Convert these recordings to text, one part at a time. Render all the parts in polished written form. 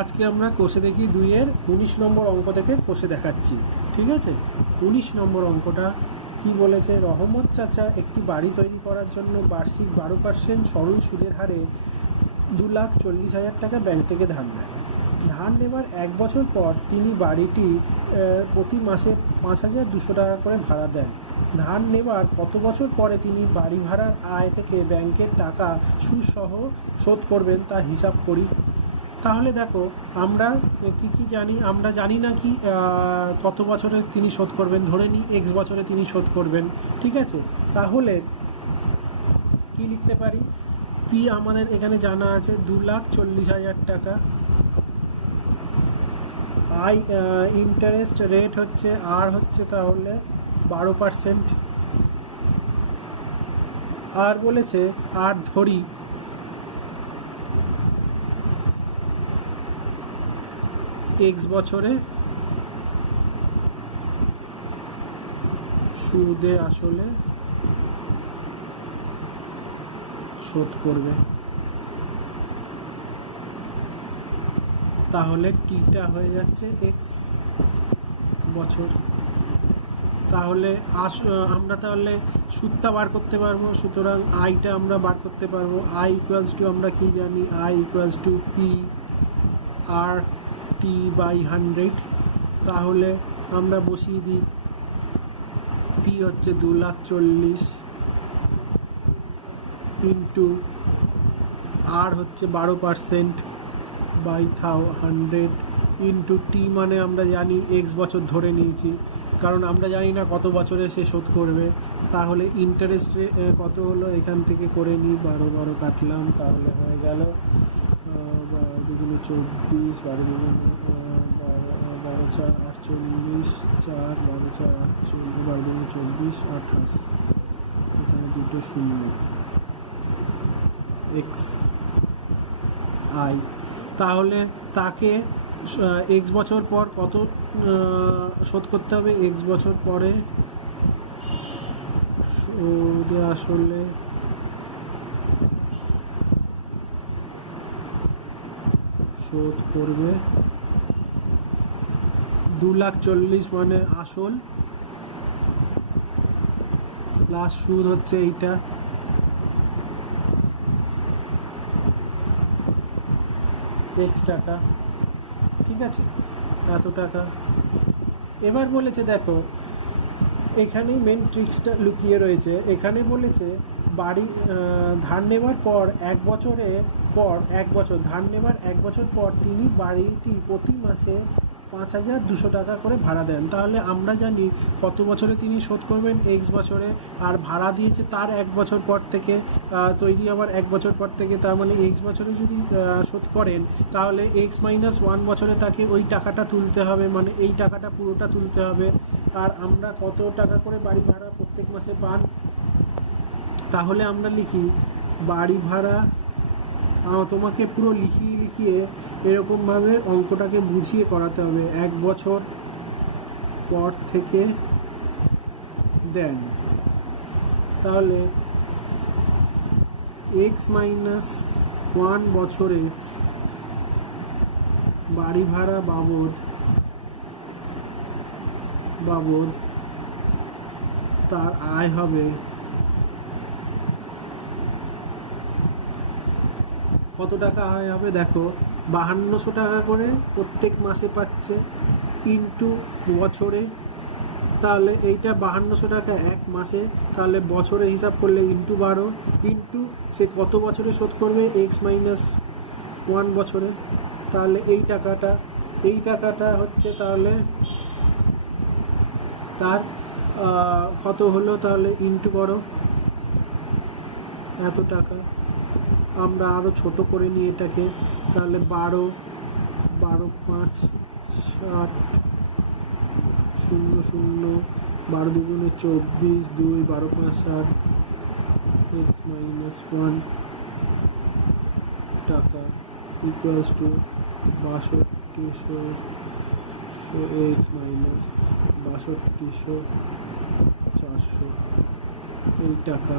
আজকে আমরা কোষে দেখি 2-এর 19 নম্বর অঙ্ক থেকে কোষে দেখাচ্ছি। ঠিক আছে, 19 নম্বর অঙ্কটা কি বলেছে? রহমত চাচা একটি বাড়ি তৈরি করার জন্য বার্ষিক 12% সরল সুদের হারে 2,40,000 টাকা ব্যাংক থেকে ধার নেয়। ধার নেবার 1 বছর পর তিনি বাড়িটি প্রতি মাসে 5,200 টাকা করে ভাড়া দেন। ধার নেবার কত বছর পরে তিনি বাড়ি ভাড়ার আয় থেকে ব্যাংকের টাকা সুদসহ শোধ করবেন তা হিসাব করি। তাহলে দেখো, আমরা কি জানি? আমরা জানি না কি কত বছরে তিনি শোধ করবেন। ধরে নিই এক্স বছরে তিনি শোধ করবেন। ঠিক আছে, তাহলে কি লিখতে পারি? পি আমাদের এখানে জানা আছে 2,40,000 টাকা। আই ইন্টারেস্ট রেট হচ্ছে আর হচ্ছে তাহলে 12%। আর বলেছে আর ধরি এক্স বছরে সুদে আসলে শোধ করবে। তাহলে টিটা হয়ে যাচ্ছে এক্স বছর। তাহলে আমরা তাহলে সুদটা বার করতে পারবো, সুতরাং আইটা আমরা বার করতে পারবো। আই ইকুয়ালস টু আমরা কি জানি? I equals to P R T by 100। তাহলে আমরা বসিয়ে দিই, পি হচ্ছে 2,40,000 ইন্টু আর হচ্ছে 12% বাই 100 ইন্টু টি মানে আমরা জানি এক্স বছর ধরে নিয়েছি, কারণ আমরা জানি না কত বছরে সে শোধ করবে। তাহলে ইন্টারেস্ট কত হলো এখান থেকে করে নিই, 12 কাটলাম, তাহলে হয়ে গেল 2 24, 12 4 48, 4 12 4 48, 24 28, এখানে দুটো শূন্য। এক্স আই, তাহলে তাকে এক্স বছর পর কত শোধ করতে হবে? এক্স বছর পরে সুদে আসলে শোধ করবে 2,40,000 মানে আসল প্লাস সুদ হচ্ছে এইটা, এক্স টাকা। ঠিক আছে, এত টাকা। এবার বলেছে দেখো, এখানেই মেন ট্রিক্সটা লুকিয়ে রয়েছে। এখানে বলেছে বাড়ি ধার নেবার পর 1 বছর ধার নেবার 1 বছর পর তিনি বাড়িটি প্রতি মাসে 5,200 টাকা করে ভাড়া দেন। তাহলে আমরা জানি কত বছরে তিনি শোধ করবেন? এক্স বছরে। আর ভাড়া দিয়েছে তার 1 বছর পর থেকে, তৈরি আবার 1 বছর পর থেকে। তার মানে এক্স বছরে যদি শোধ করেন তাহলে এক্স মাইনাস 1 বছরে তাকে ওই টাকাটা তুলতে হবে, মানে এই টাকাটা পুরোটা তুলতে হবে। আর আমরা কত টাকা করে বাড়ি ভাড়া প্রত্যেক মাসে পান? তাহলে আমরা লিখি বাড়ি ভাড়া, তোমাকে পুরো লিখিয়ে এরকমভাবে অঙ্কটাকে বুঝিয়ে করাতে হবে। 1 বছর পর থেকে দেন, তাহলে এক্স মাইনাস 1 বছরে বাড়ি ভাড়া বাবদ তার আয় হবে কত টাকা আয় হবে? দেখো 5,200 টাকা করে প্রত্যেক মাসে পাচ্ছে ইন্টু বছরে। তাহলে এইটা 5,200 টাকা 1 মাসে, তাহলে বছরে হিসাব করলে ইন্টু 12 ইন্টু সে কত বছরে শোধ করবে? এক্স মাইনাস 1 বছরে। তাহলে এই টাকাটা হচ্ছে তাহলে তার কত হলো? তাহলে ইন্টু করো এত টাকা। আমরা আরও ছোট করে নিই এটাকে, তাহলে 12 5 60 0 0 12 দুগুণে 24, 2 12 5 60, এক্স মাইনাস 1 টাকা ইকুয়ালস টু 6200 এক্স মাইনাস 6200 400 এই টাকা।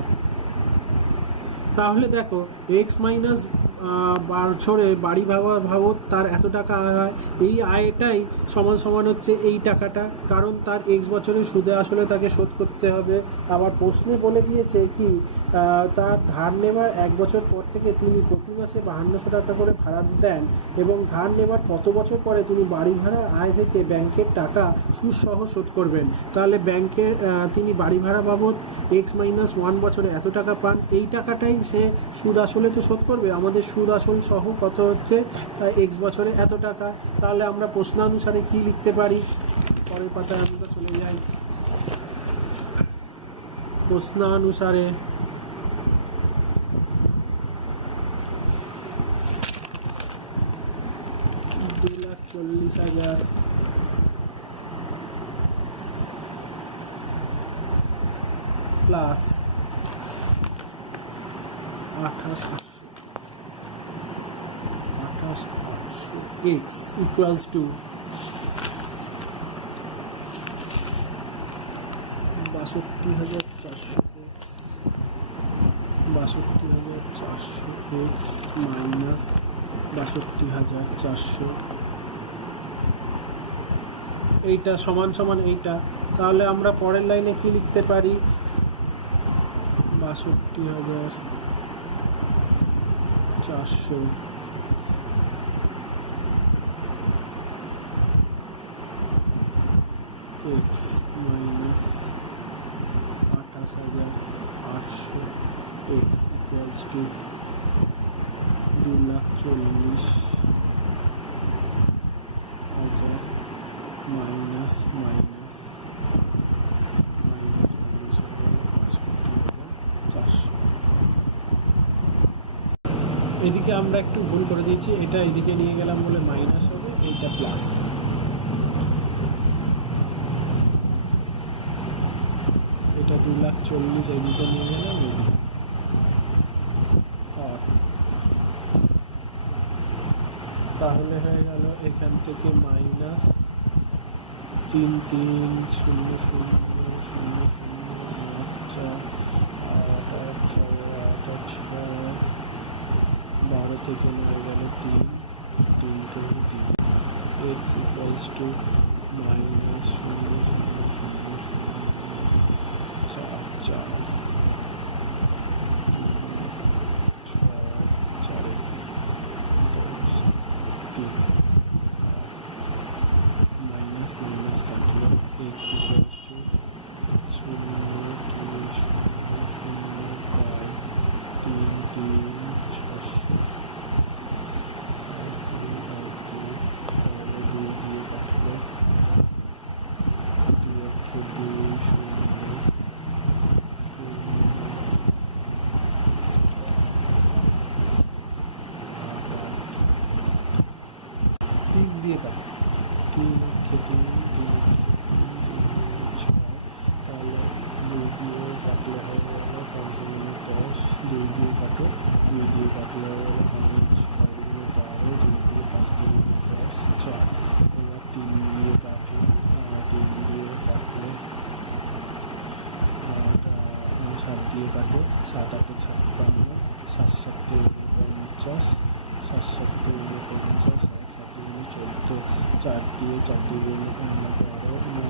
তাহলে দেখো এক্স মাইনাস বছরে বাড়ি ভাবত তার এত টাকা আয় হয়, এই আয়টাই সমান সমান হচ্ছে এই টাকাটা, কারণ তার এক্স বছরের সুদে আসলে তাকে শোধ করতে হবে। আবার প্রশ্নে বলে দিয়েছে কি তার ধার নেওয়ার 1 বছর পর থেকে তিনি প্রতি মাসে 5200 টাকা করে ভাড়া দেন, এবং ধার নেওয়ার কত বছর পরে তিনি বাড়ি ভাড়া আয় থেকে ব্যাংকের টাকা সুদসহ শোধ করবেন। তাহলে ব্যাংকে তিনি বাড়ি ভাড়া বাবদ x-1 বছরে এত টাকা পান, এই টাকাটাই সে সুদ আসলে তো শোধ করবে। আমাদের সুদ আসল সহ কত হচ্ছে এক্স বছরে এত টাকা। তাহলে আমরা প্রশ্নানুসারে কি লিখতে পারি, পরের পাতায় আমরা চলে যাই। প্রশ্নানুসারে $2,40,000 plus 28,800 x equals to 62,400 x, 62,400 x minus 62,400, এইটা সমান সমান এইটা। তাহলে আমরা পরের লাইনে কি লিখতে পারি, 62,400 x minus 28,800 x equals to 2,40,000 minus minus minus minus 62,400। এদিকে আমরা একটু ভুল করে দিয়েছি, এটা এদিকে নিয়ে গেলাম বলে মাইনাস হবে, এইটা প্লাস। এটা 2,40,000 এদিকে নিয়ে গেলাম, এদিকে তাহলে হয়ে গেল এখান থেকে মাইনাস 3,3,0,0,0,4,8,6 থেকে হয়ে গেল 3 থেকে 3 x equals to minus 0,0,0,0,4,4 minus minus কাটলো, x ইকুয়ালস টু 0,0,0,0,3,3,600 2 দিয়ে কাটলো, 3 দিয়ে কাটলো, 3,3,3,3,6, তাহলে 2 দিয়ে কাটলে হয়ে গেল 5,10, 2 দিয়ে কাটো, 2 দিয়ে কাটলে হয়ে গেল 5, 6,12, 2 দিয়ে 5 দিয়ে 10, 4। এবার 3 দিয়ে কাটলে 3 দিয়ে কাটলে 7 দিয়ে কাটো, 7 8 56, 7 7 50, 7 7 50, 7 7 14, 4 দিয়ে 4 দিয়ে 12, 9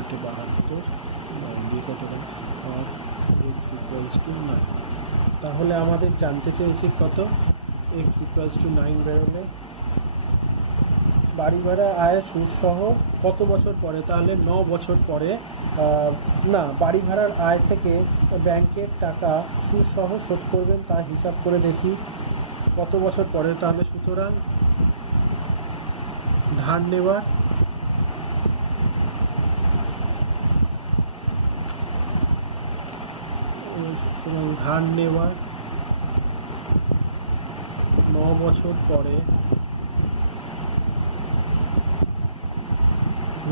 8 72, 9 দিয়ে কত আর x ইকুয়ালস টু 9। তাহলে আমাদের জানতে চেয়েছি কত, x ইকুয়ালস টু 9 বেরোলে বাড়ি ভাড়া আয় সুদ সহ কত বছর পরে, তাহলে 9 বছর পরে, না বাড়ি ভাড়ার আয় থেকে ব্যাংকের টাকা সুদ সহ শোধ করবেন, তা হিসাব করে দেখি কত বছর পরে। তাহলে সুতরাং ধার নেওয়ার ধার নেওয়ার 9 বছর পরে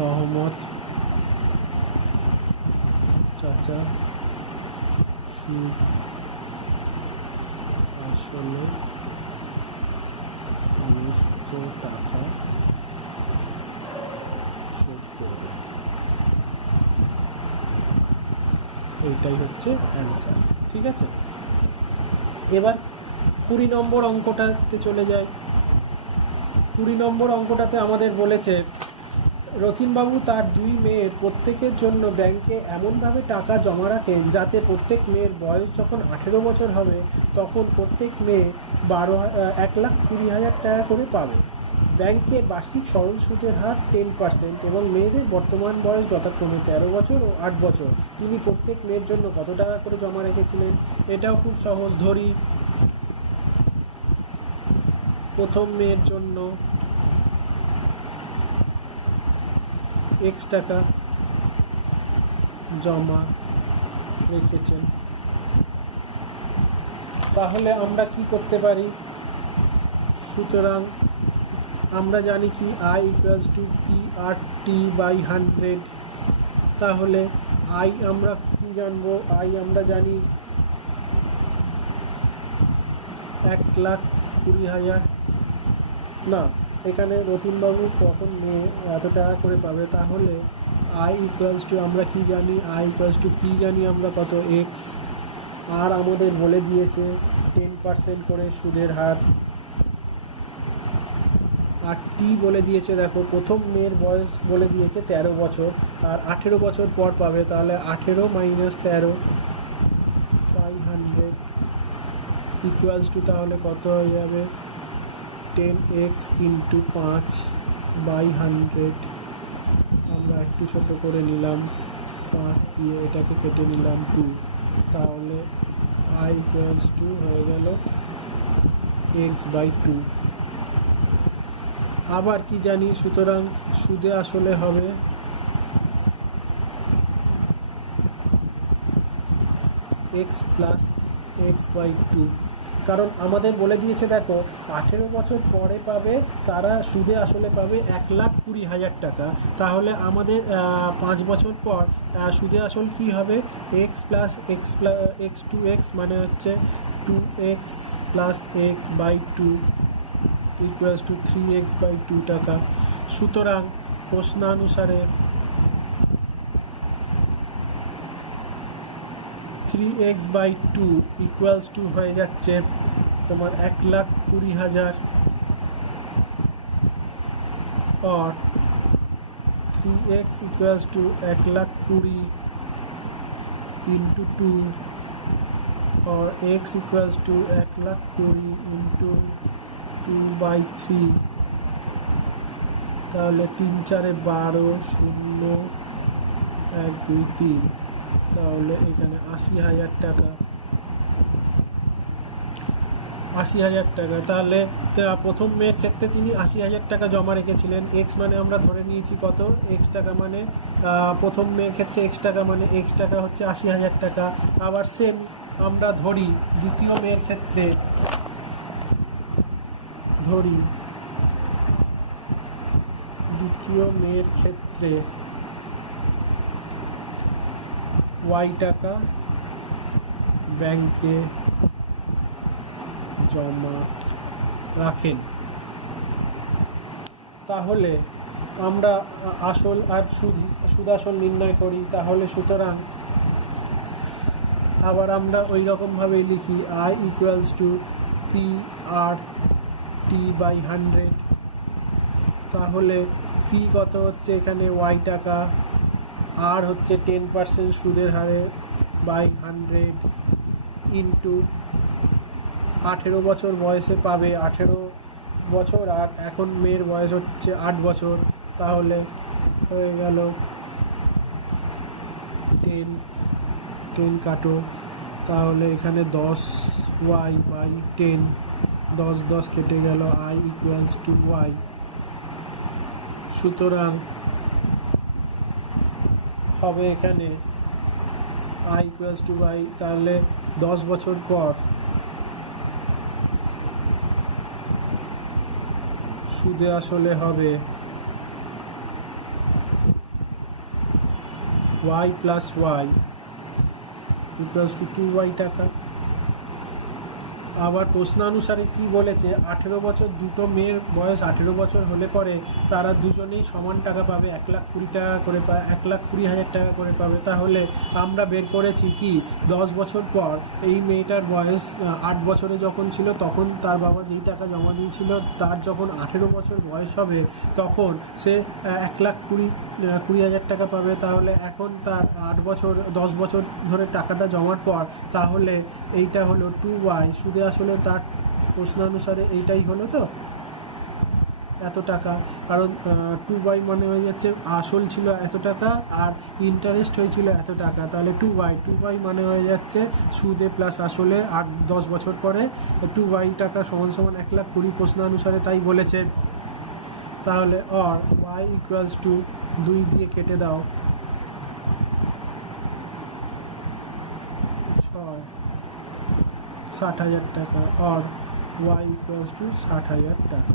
রহমত চাচা সুদ আসলে সমস্ত টাকা শোধ করবে। এইটাই হচ্ছে অ্যান্সার। ঠিক আছে, এবার 20 নম্বর অঙ্কটাতে চলে যায়। 20 নম্বর অঙ্কটাতে আমাদের বলেছে রথিনবাবু তার 2 মেয়ের প্রত্যেকের জন্য ব্যাংকে এমনভাবে টাকা জমা রাখেন যাতে প্রত্যেক মেয়ের বয়স যখন 18 বছর হবে তখন প্রত্যেক মেয়ে 1,20,000 টাকা করে পাবে। ব্যাংকে বার্ষিক সরল সুদের হার 10% এবং মেয়েদের বর্তমান বয়স যথাক্রমে 13 বছর ও 8 বছর। তিনি প্রত্যেক মেয়ের জন্য কত টাকা করে জমা রেখেছিলেন? এটাও খুব সহজ। ধরি প্রথম মেয়ের জন্য X টাকা জমা রেখেছেন। তাহলে আমরা কি করতে পারি? সুতরাং আমরা জানি কি I = PRT/100। তাহলে I আমরা কি জানবো? I আমরা জানি 1,20,000। না, এখানে রতিনবাবু কখন মেয়ে এত টাকা করে পাবে? তাহলে I = আমরা কি জানি? I = P জানি আমরা কত? X। আর আমাদের বলে দিয়েছে 10% করে সুদের হার। আর টি বলে দিয়েছে, দেখো প্রথম মেয়ের বয়স বলে দিয়েছে 13 বছর আর 18 বছর পর পাবে। তাহলে 18 - 13/100 তাহলে কত হয়ে যাবে? 10x × 5/100। আমরা একটু ছোট করে নিলাম 5 দিয়ে, এটাকে কেটে নিলাম 2। তাহলে I = হয়ে গেল x/2। আবার কি জানি? সুতরাং সুদে আসলে হবে x + x/2। কারণ আমাদের বলে দিয়েছে, দেখো 18 বছর পরে পাবে তারা সুদে আসলে পাবে 1,20,000 টাকা। তাহলে আমাদের 5 বছর পর সুদে আসল কি হবে? x + x/2x মানে হচ্ছে 2x + x/2 = 3x/2 টাকা। সুতরাং প্রশ্নানুসারে 3x/2 = হয়ে যাচ্ছে তোমার 1,20,000 और 3x = 1,20,000 × 2 और x = 1,20,000 × 2/3। তাহলে 3 × 4 = 12, 0, 1, 2, 3। তাহলে এখানে 80,000 টাকা। 80,000 টাকা। তাহলে প্রথম মেয়ের ক্ষেত্রে তিনি 80,000 টাকা জমা রেখেছিলেন। x মানে আমরা ধরে নিয়েছি কত? x টাকা মানে প্রথম মেয়ের ক্ষেত্রে x টাকা মানে x টাকা হচ্ছে 80,000 টাকা। আবার সেম আমরা ধরি দ্বিতীয় মেয়ের ক্ষেত্রে, y টাকা ব্যাংকে জমা রাখেন। তাহলে আমরা আসল আর সুদাসল নির্ণয় করি। তাহলে সুতরাং আবার আমরা ওই রকমভাবে লিখি I = PRT/100। তাহলে P কত হচ্ছে? এখানে y টাকা, আর হচ্ছে 10% সুদের হারে /100 ইন্টু 18 বছর বয়সে পাবে 18 বছর, আর এখন মেয়ের বয়স হচ্ছে 8 বছর। তাহলে হয়ে গেল 10 কাটো। তাহলে এখানে 10y/10, 10 কেটে গেল। I = y। সুতরাং হবে এখানে I = y। তাহলে 10 বছর পর সুদে আসলে হবে y + y = 2y টাকা। আবার প্রশ্নানুসারে কি বলেছে, 18 বছর দুটো মেয়ের বয়স 18 বছর হলে পরে তারা দুজনেই সমান টাকা পাবে, 1,20,000 টাকা করে পায়, 1,20,000 টাকা করে পাবে। তাহলে আমরা বের করেছি কি 10 বছর পর এই মেয়েটার বয়স 8 বছরে যখন ছিল তখন তার বাবা যেই টাকা জমা দিয়েছিল, তার যখন 18 বছর বয়স হবে তখন সে 1,20,000 টাকা পাবে। তাহলে এখন তার 8 বছর 10 বছর ধরে টাকাটা জমার পর তাহলে এইটা হলো 2y, সুদে আসলে তার প্রশ্নানুসারে এইটাই হলো তো এত টাকা। কারণ 2y মানে হয়ে যাচ্ছে আসল ছিল এত টাকা আর ইন্টারেস্ট হয়েছিল এত টাকা, তাহলে 2y মানে হয়ে যাচ্ছে সুদে প্লাস আসলে 8-10 বছর পরে 2y টাকা সমান সমান 1,20,000 প্রশ্নানুসারে তাই বলেছে। তাহলে অর y ইকুয়ালস টু 2 দিয়ে কেটে দাও 60,000 টাকা, অর y ইকুয়ালস টু 60,000 টাকা।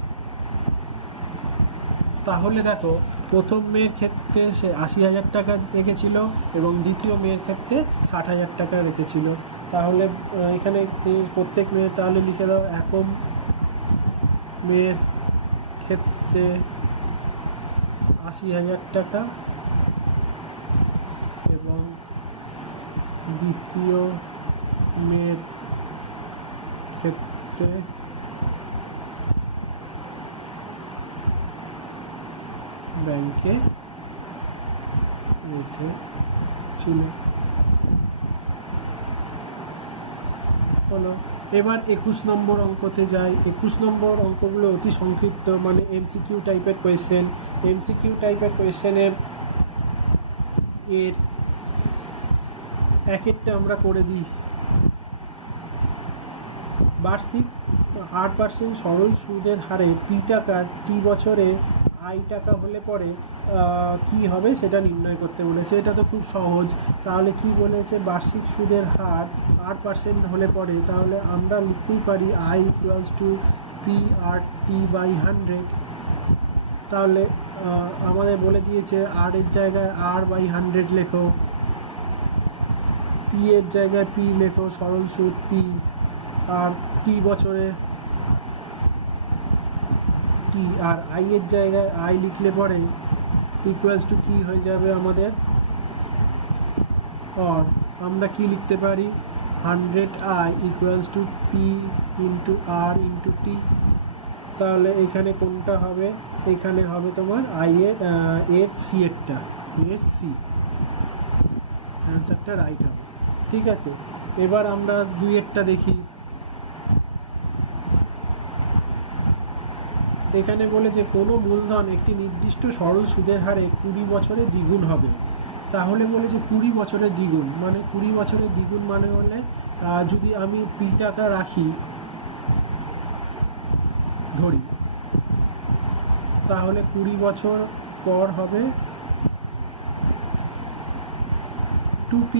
তাহলে দেখো প্রথম মেয়ের ক্ষেত্রে সে 80,000 টাকা রেখেছিল এবং দ্বিতীয় মেয়ের ক্ষেত্রে 60,000 টাকা রেখেছিল। তাহলে এখানে প্রত্যেক মেয়ে তাহলে লিখে দাও, একক মেয়ের ক্ষেত্রে 80,000 টাকা এবং দ্বিতীয় মেয়ের ক্ষেত্রে ব্যাংকে রেখেছিল। হলো। এবার 21 নম্বর অঙ্কতে যাই। 21 নম্বর অঙ্কগুলো অতি সংক্ষিপ্ত, মানে এমসিকিউ টাইপের কোয়েশ্চেন। এমসিকিউ টাইপের কোয়েশ্চেনের এর এক একটা আমরা করে দিই। বার্ষিক 8% সরল সুদের হারে পি টাকার টি বছরে আই টাকা হলে পরে কি হবে সেটা নির্ণয় করতে বলেছে। এটা তো খুব সহজ। তাহলে কি বলেছে, বার্ষিক সুদের হার 8% হলে পরে তাহলে আমরা লিখতেই পারি I equals to P R T by 100। তাহলে আমাদের বলে দিয়েছে আর এর জায়গায় আর বাই 100 লেখো, পি এর জায়গায় পি লেখো, সরল সুদ পি, আর টি বছরে টি, আর আই এর জায়গায় আই লিখলে পরে ইকুয়ালস টু কি হয়ে যাবে আমাদের, আর আমরা কি লিখতে পারি 100i equals to P into R into T. তাহলে এখানে কোনটা হবে, এখানে হবে তোমার আই এর সি এরটা, এর সি, অ্যান্সারটা রাইট হবে। ঠিক আছে, এবার আমরা 2 এরটা দেখি। এখানে বলেছে কোনো মূলধন একটি নির্দিষ্ট সরল সুদের হারে 20 বছরে দ্বিগুণ হবে। তাহলে বলেছে 20 বছরের দ্বিগুণ, মানে 20 বছরের দ্বিগুণ মানে হলে যদি আমি পি টাকা রাখি ধরি, তাহলে 20 বছর পর হবে 2p।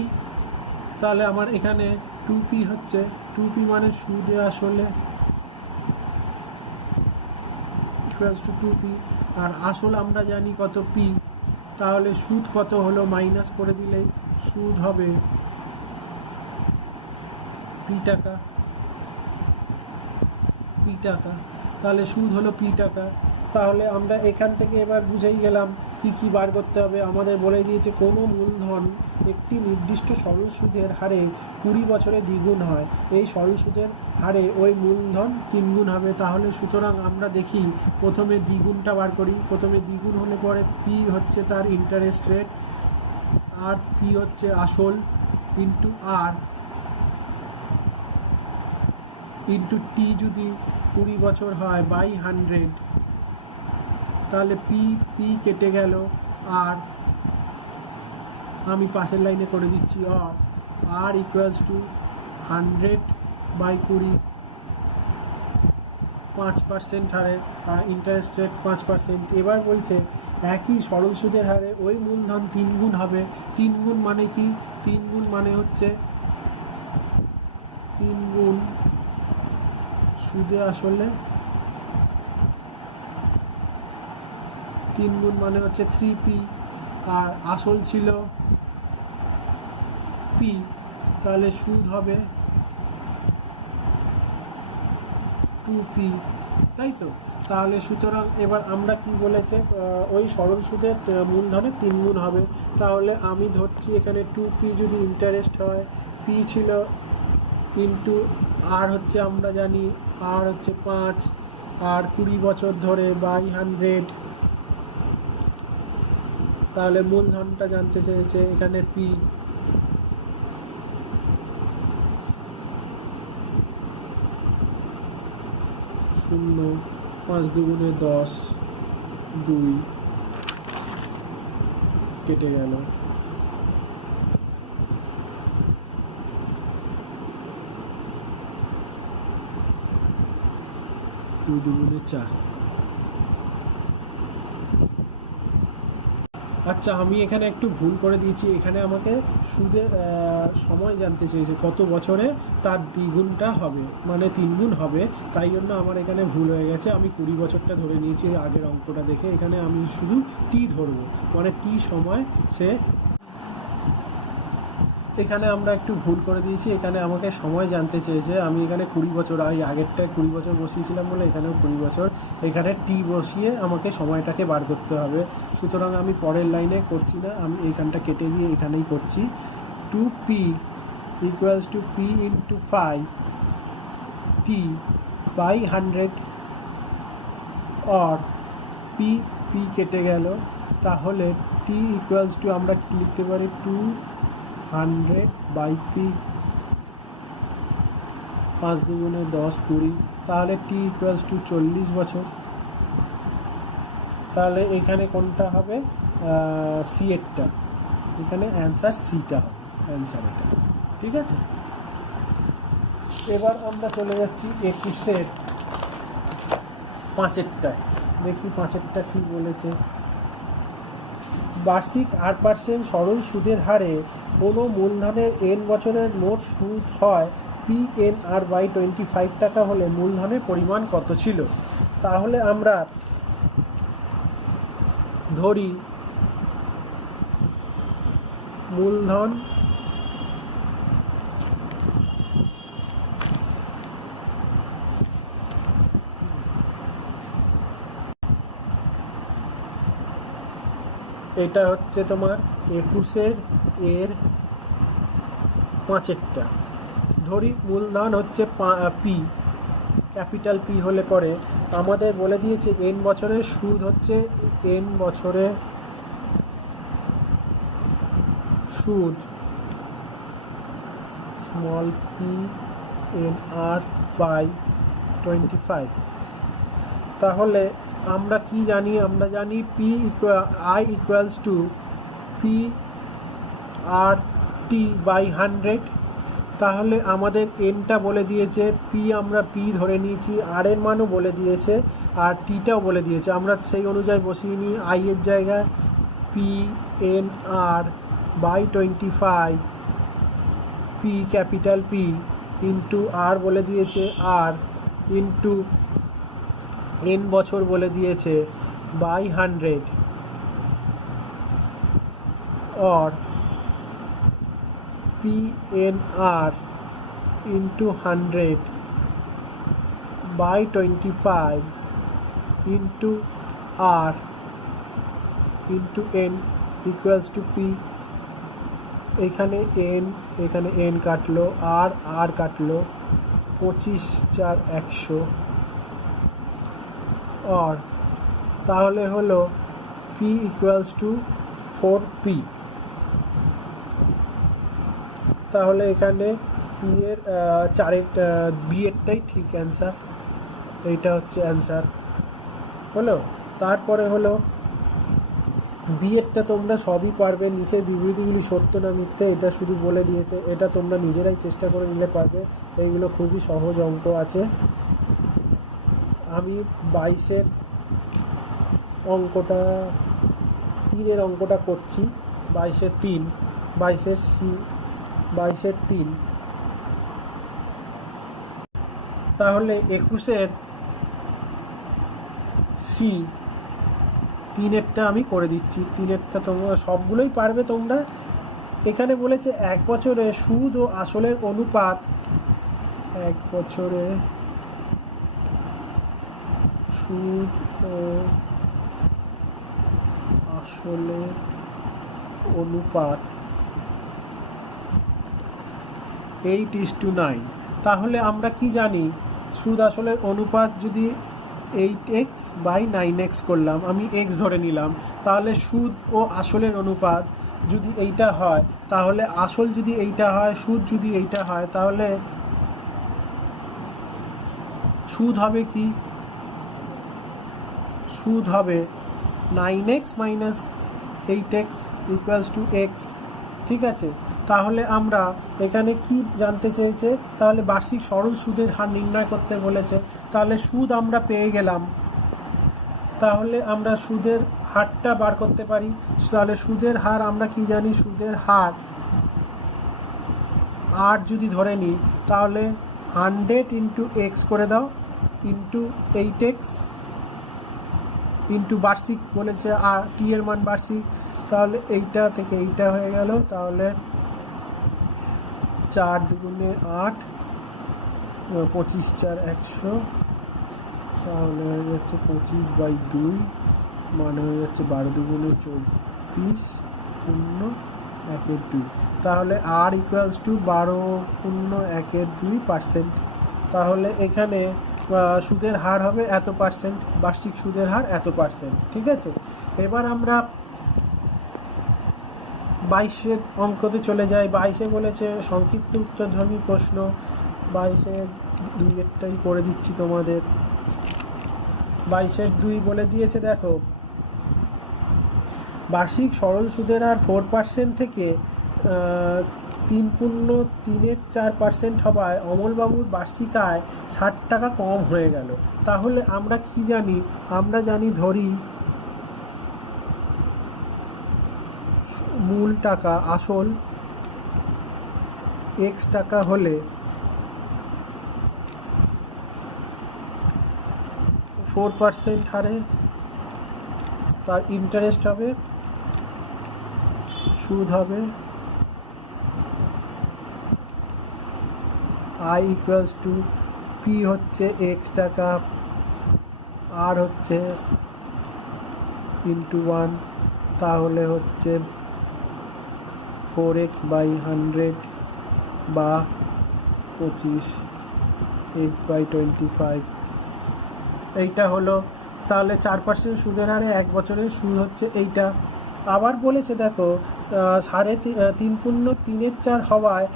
তাহলে আমার এখানে 2p হচ্ছে, 2p মানে সুদে আসলে ইকুয়ালস টু 2p, আর আসল আমরা জানি কত p। তাহলে সুদ কত হলো মাইনাস করে দিলেই সুদ হবে p টাকা, তাহলে সুদ হলো p টাকা। তাহলে আমরা এখান থেকে এবার বুঝেই গেলাম কি বার করতে হবে। আমাদের বলে দিয়েছে কোনো মূলধন একটি নির্দিষ্ট সরল সুদের হারে 20 বছরে দ্বিগুণ হয়, এই সরল সুদের হারে ওই মূলধন 3 গুণ হবে। তাহলে সুতরাং আমরা দেখি প্রথমে দ্বিগুণটা বার করি। প্রথমে দ্বিগুণ হলে পরে পি হচ্ছে তার ইন্টারেস্ট রেট, আর পি হচ্ছে আসল, ইন্টু আর ইন্টু টি যদি 20 বছর হয় বাই 100। তাহলে পি কেটে গেল, আর আমি পাশের লাইনে করে দিচ্ছি আর ইকুয়ালস টু 100 বাই 20, 5% হারে ইন্টারেস্ট রেট 5%। এবার বলছে একই সরল সুদের হারে ওই মূলধন 3 গুণ হবে। 3 গুণ মানে কি, 3 গুণ মানে হচ্ছে 3 গুণ সুদে আসলে 3 গুণ মানে হচ্ছে 3p, আর আসল ছিল p, তাহলে সুদ হবে 2p, তাই তো? তাহলে সুতরাং এবার আমরা কি বলেছে, ওই সরল সুদের মূলধনের 3 গুণ হবে। তাহলে আমি ধরছি এখানে 2p যদি ইন্টারেস্ট হয়, p ছিল ইন্টু আর হচ্ছে আমরা জানি আর হচ্ছে 5, আর 20 বছর ধরে বাই 100। তাহলে মূলধনটা জানতে চেয়েছে, এখানে p 0, 5 দুগুণে 10, 2 কেটে গেল, 2 দুগুণে 4। আচ্ছা, আমি এখানে একটু ভুল করে দিয়েছি, এখানে আমাকে সুদের সময় জানতে চেয়েছে, কত বছরে তার দ্বিগুণটা হবে, মানে 3 গুণ হবে। তাই জন্য আমার এখানে ভুল হয়ে গেছে, আমি 20 বছরটা ধরে নিয়েছি আগের অঙ্কটা দেখে। এখানে আমি শুধু টি ধরবো, মানে টি সময় সে, এখানে আমরা একটু ভুল করে দিয়েছি, এখানে আমাকে সময় জানতে চেয়েছে। আমি এখানে 20 বছর, আগেরটায় 20 বছর বসিয়েছিলাম বলে এখানেও 20 বছর, এখানে টি বসিয়ে আমাকে সময়টাকে বার করতে হবে। সুতরাং আমি পরের লাইনে করছি না, আমি এইখানটা কেটে দিয়ে এখানেই করছি। 2p equals to p into 5 t by 100, or p কেটে গেল। তাহলে t ইকুয়ালস টু আমরা লিখতে পারি 200 বাই p, 5 দুগুণে 10, 20। তাহলে t ইকুয়ালস টু 40 বছর। তাহলে এখানে কোনটা হবে, সি এরটা, এখানে অ্যান্সার সিটা হবে, অ্যান্সার এটা। ঠিক আছে, এবার আমরা চলে যাচ্ছি 21-এর 5-এরটায়। দেখি 5-এরটা কি বলেছে। বার্ষিক 8% সরল সুদের হারে কোনো মূলধনের n বছরের মোট সুদ হয় PNR বাই 25 টাকা হলে মূলধনের পরিমাণ কত ছিল? তাহলে আমরা ধরি মূলধন এটা হচ্ছে তোমার 21-এর 5-এরটা। ধরি মূলধন হচ্ছে পি, ক্যাপিটাল পি হলে পরে আমাদের বলে দিয়েছে এন বছরের সুদ হচ্ছে, এন বছরের সুদ small P N R by 25। তাহলে আমরা কি জানি, আমরা জানি P I equals to P R T by 100। তাহলে আমাদের এনটা বলে দিয়েছে, পি আমরা পি ধরে নিয়েছি, আর এর মানও বলে দিয়েছে, আর টিটাও বলে দিয়েছে। আমরা সেই অনুযায়ী বসিয়ে নিই, আই এর জায়গায় P N R by 25, P capital P into R বলে দিয়েছে আর, ইন্টু এন বছর বলে দিয়েছে বাই 100, और PNR into 100 by 25 into R into N equals to P। এখানে n কাটলো, আর কাটলো, 25 4 100, और তাহলে হলো P equals to 4P। তাহলে এখানে পি এর 4-এর বি এরটাই ঠিক অ্যান্সার, এইটা হচ্ছে অ্যান্সার হলো। তারপরে হলো বি এরটা তোমরা সবই পারবে, নিচের বিবৃতিগুলি সত্য না মিথ্যে এটা শুধু বলে দিয়েছে, এটা তোমরা নিজেরাই চেষ্টা করে নিলে পারবে। এইগুলো খুবই সহজ অঙ্ক আছে। আমি 22-এর অঙ্কটা, 3-এর অঙ্কটা করছি। 22-এর 3, 22-এর 3। তাহলে 21-এর সি, 3-এরটা আমি করে দিচ্ছি। 3-এরটা তোমরা সবগুলোই পারবে তোমরা। এখানে বলেছে 1 বছরে সুদ ও আসলের অনুপাত, 1 বছরে সুদ ও আসলের অনুপাত 8:9। তাহলে আমরা কি জানি, সুদ আসলের অনুপাত যদি 8x বাই 9x করলাম, আমি x ধরে নিলাম, তাহলে সুদ ও আসলের অনুপাত যদি এইটা হয়, তাহলে আসল যদি এইটা হয়, সুদ যদি এইটা হয়, তাহলে সুদ হবে কি? সুদ হবে 9x minus 8x equals to x। ঠিক আছে, তাহলে আমরা এখানে কি জানতে চেয়েছে? তাহলে বার্ষিক সরল সুদের হার নির্ণয় করতে বলেছে। তাহলে সুদ আমরা পেয়ে গেলাম, তাহলে আমরা সুদের হারটা বার করতে পারি। তাহলে সুদের হার আমরা কি জানি? সুদের হার 8 যদি ধরে নিই, তাহলে 100 ইন্টু এক্স করে দাও, ইন্টু 8x ইন্টু বার্ষিক বলেছে, আর টি এর মান বার্ষিক, তাহলে এইটা থেকে এইটা হয়ে গেল। তাহলে 4 দুগুণে 8, 25 4 100, তাহলে হয়ে যাচ্ছে 25/2, মানে হয়ে যাচ্ছে 12 দুগুণে 24, 0 1 2। তাহলে আর ইকুয়ালস টু 12.1/2%। তাহলে এখানে সুদের হার হবে এত পার্সেন্ট, বার্ষিক সুদের হার এত পার্সেন্ট। ঠিক আছে, এবার আমরা 22-এর অঙ্কতে চলে যাই। 22-এ বলেছে সংক্ষিপ্ত উত্তরধর্মী প্রশ্ন। 22-এর 2-এরটাই করে দিচ্ছি তোমাদের। 22-এর 2 বলে দিয়েছে, দেখো, বার্ষিক সরল সুদের হার 4% থেকে 3.34% হওয়ায় অমলবাবুর বার্ষিক আয় 60 টাকা কম হয়ে গেল। তাহলে আমরা কি জানি? আমরা জানি, ধরি মূল টাকা আসল x টাকা হলে 4% হারে তার ইন্টারেস্ট হবে, সুদ হবে I ইকুয়ালস টু পি হচ্ছে x টাকা, আর হচ্ছে ইন্টু 1, তাহলে হচ্ছে 4x/100 বা 25x/25। এইটা হলো। তাহলে 4% সুদের হারে 1 বছরের সুদ হচ্ছে এইটা। আবার বলেছে, দেখো, 3.34 হওয়ায়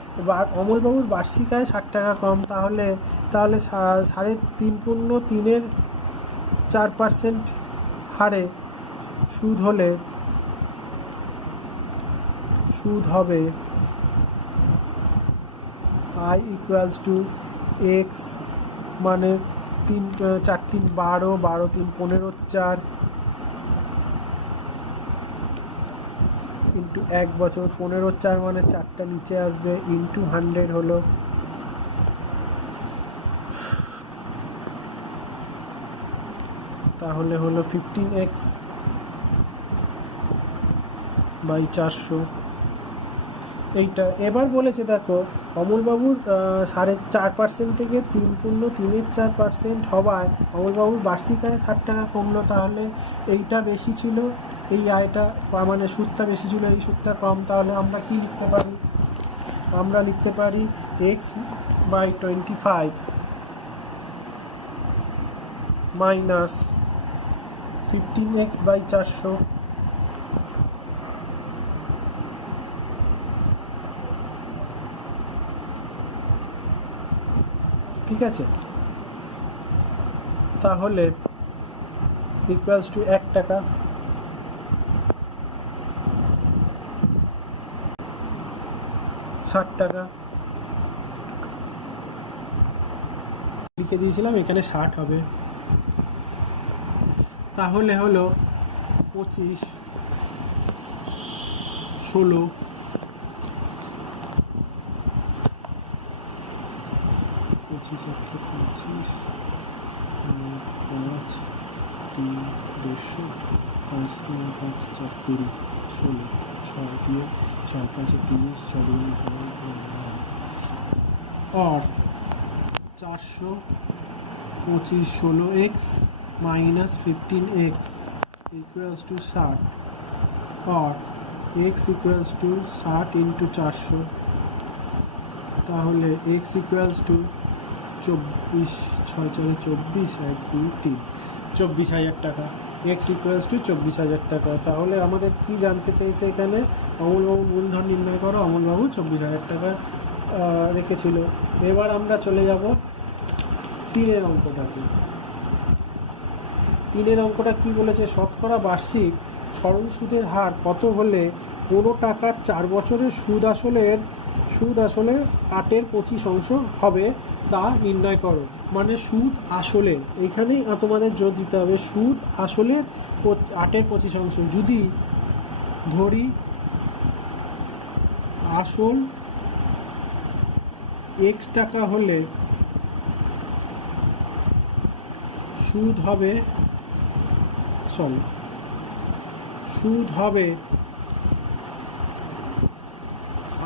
অমলবাবুর বার্ষিক আয় 60 টাকা কম। তাহলে 3.34% হারে সুদ হলে সুদ হবে I ইকুয়ালস টু x, মানে 4 3 12, 12 3 15 4 ইন্টু 1 বছর, 15 4 মানে 4টা নিচে আসবে, ইন্টু 100 হলো, তাহলে হলো 15x/400 এইটা। এবার বলেছে, দেখো, অমলবাবুর 4.5% থেকে 3.34% হওয়ায় অমলবাবুর বার্ষিক আয় 60 টাকা কমলো। তাহলে এইটা বেশি ছিল, এই আয়টা মানে সুদটা বেশি ছিল, এই সুদটা কম। তাহলে আমরা কি লিখতে পারি? আমরা লিখতে পারি x/25 মাইনাস 15x/400 ঠিক আছে। তাহলে ইকুয়ালস টু 1 টাকা। ষাট টাকা লিখে দিয়েছিলাম, এখানে 60 হবে। তাহলে হলো 25 16 25 125 5 3 150 5 5 4 20 16 6 দিয়ে 6 5 30 6 और 425 16x minus 15x equals to 60 और x इक्वल्स टू 60 इंटू 400 তাহলে x ইকুয়ালস টু 24 6 4 24 1 2 3 24,000 টাকা। x ইকুয়ালস টু 24,000 টাকা। তাহলে আমাদের কি জানতে চাইছে এখানে? অমলবাবু মূলধন নির্ণয় করো। অমলবাবু 24,000 টাকা রেখেছিল। এবার আমরা চলে যাব 3-এর অঙ্কটাতে। 3-এর অঙ্কটা কি বলেছে? শতকরা বার্ষিক সরল সুদের হার কত হলে কোনো টাকার 4 বছরের সুদ আসলে 8/25 হবে তা নির্ণয় করো। মানে সুদ আসলে, এখানেই তোমাদের জোর দিতে হবে, সুদ আসলে 8/25। যদি ধরি আসল x টাকা হলে সুদ হবে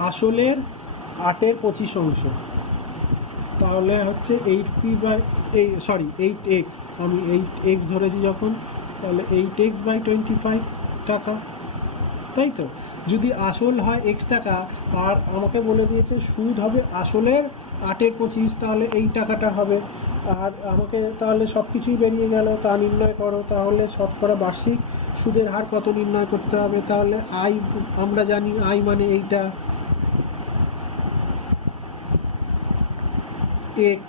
আসলের 8/25। তাহলে হচ্ছে 8x, আমি 8x ধরেছি যখন, তাহলে 8x/25 টাকা, তাই তো? যদি আসল হয় x টাকা আর আমাকে বলে দিয়েছে সুদ হবে আসলের 8/25, তাহলে এই টাকাটা হবে। আর আমাকে তাহলে সব কিছুই বেরিয়ে গেল, তা নির্ণয় করো। তাহলে শতকরা বার্ষিক সুদের হার কত নির্ণয় করতে হবে? তাহলে আই আমরা জানি, আই মানে এইটা x।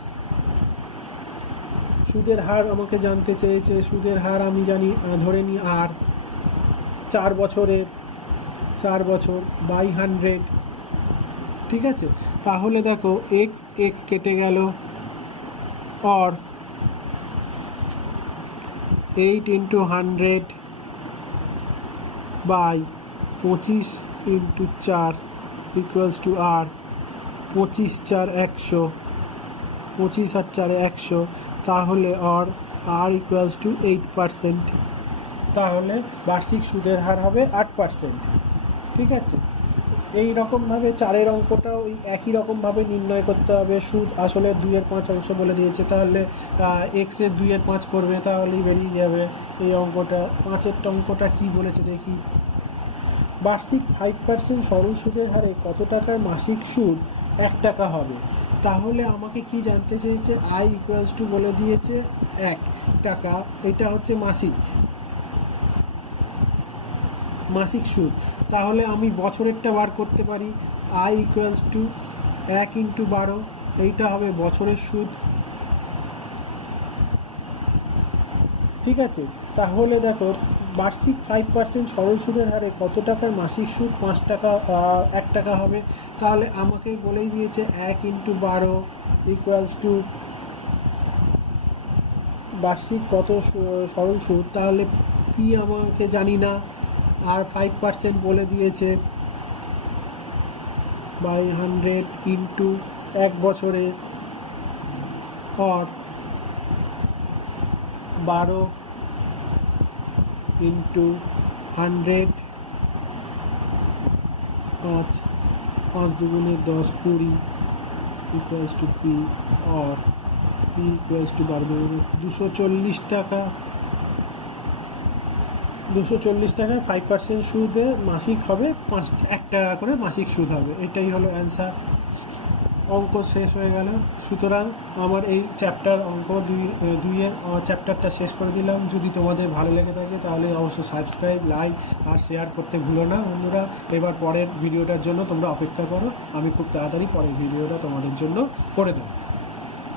সুদের হার আমাকে জানতে চেয়েছে, সুদের হার আমি জানি, ধরে নিই আর 4 বছর বাই 100, ঠিক আছে? তাহলে দেখো x কেটে গেল और 8 into 100 by 25 into 4 equals to r 25 আর 4 100, তাহলে আর ইকুয়ালস টু 8%। তাহলে বার্ষিক সুদের হার হবে 8%, ঠিক আছে? এই রকমভাবে 4-এর অঙ্কটাও ওই একই রকমভাবে নির্ণয় করতে হবে। সুদ আসলে 2/5 বলে দিয়েছে, তাহলে x-এর 2/5 করবে, তাহলেই বেরিয়ে যাবে এই অঙ্কটা। 5-এর অঙ্কটা কি বলেছে দেখি। বার্ষিক 5% সরল সুদের হারে কত টাকায় মাসিক সুদ 1 টাকা হবে? তাহলে আমাকে কি জানতে চেয়েছে? আই ইকুয়ালস টু বলে দিয়েছে 1 টাকা, এটা হচ্ছে মাসিক সুদ। তাহলে আমি বছরেরটা বার করতে পারি। আই ইকুয়ালস টু 1 ইন্টু 12, এইটা হবে বছরের সুদ, ঠিক আছে? তাহলে দেখো বার্ষিক 5% সরল সুদের হারে কত টাকার মাসিক সুদ 1 টাকা হবে? তাহলে আমাকে বলেই দিয়েছে 1 ইন্টু 12 ইকুয়ালস টু বার্ষিক কত সরল সুদ। তাহলে পি আমাকে জানি না, আর 5% বলে দিয়েছে বাই 100 ইন্টু 1 বছরে और 12 इंटू 100, 5 दुगुने 10 20 इक्वल्स टू पी और पी इक्वल्स टू 12 240 টাকা। 240 টাকায় 5% সুদে মাসিক হবে 1 টাকা করে মাসিক সুদ হবে। এটাই হলো অ্যান্সার। অঙ্ক শেষ হয়ে গেল। সুতরাং আমার এই চ্যাপ্টার অঙ্ক 2-এর চ্যাপ্টারটা শেষ করে দিলাম। যদি তোমাদের ভালো লেগে থাকে তাহলে অবশ্যই সাবস্ক্রাইব, লাইক আর শেয়ার করতে ভুলো না বন্ধুরা। এবার পরের ভিডিওটার জন্য তোমরা অপেক্ষা করো, আমি খুব তাড়াতাড়ি পরের ভিডিওটা তোমাদের জন্য করে দেবো।